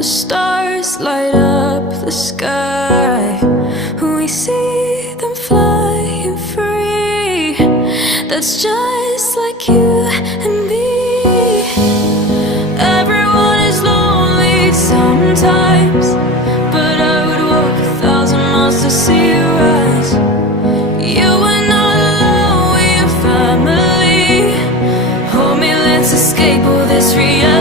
The stars light up the sky. We see them flying free. That's just like you and me. Everyone is lonely sometimes, but I would walk 1,000 miles to see you rise. You are not alone, we're family. Hold me, let's escape all this reality.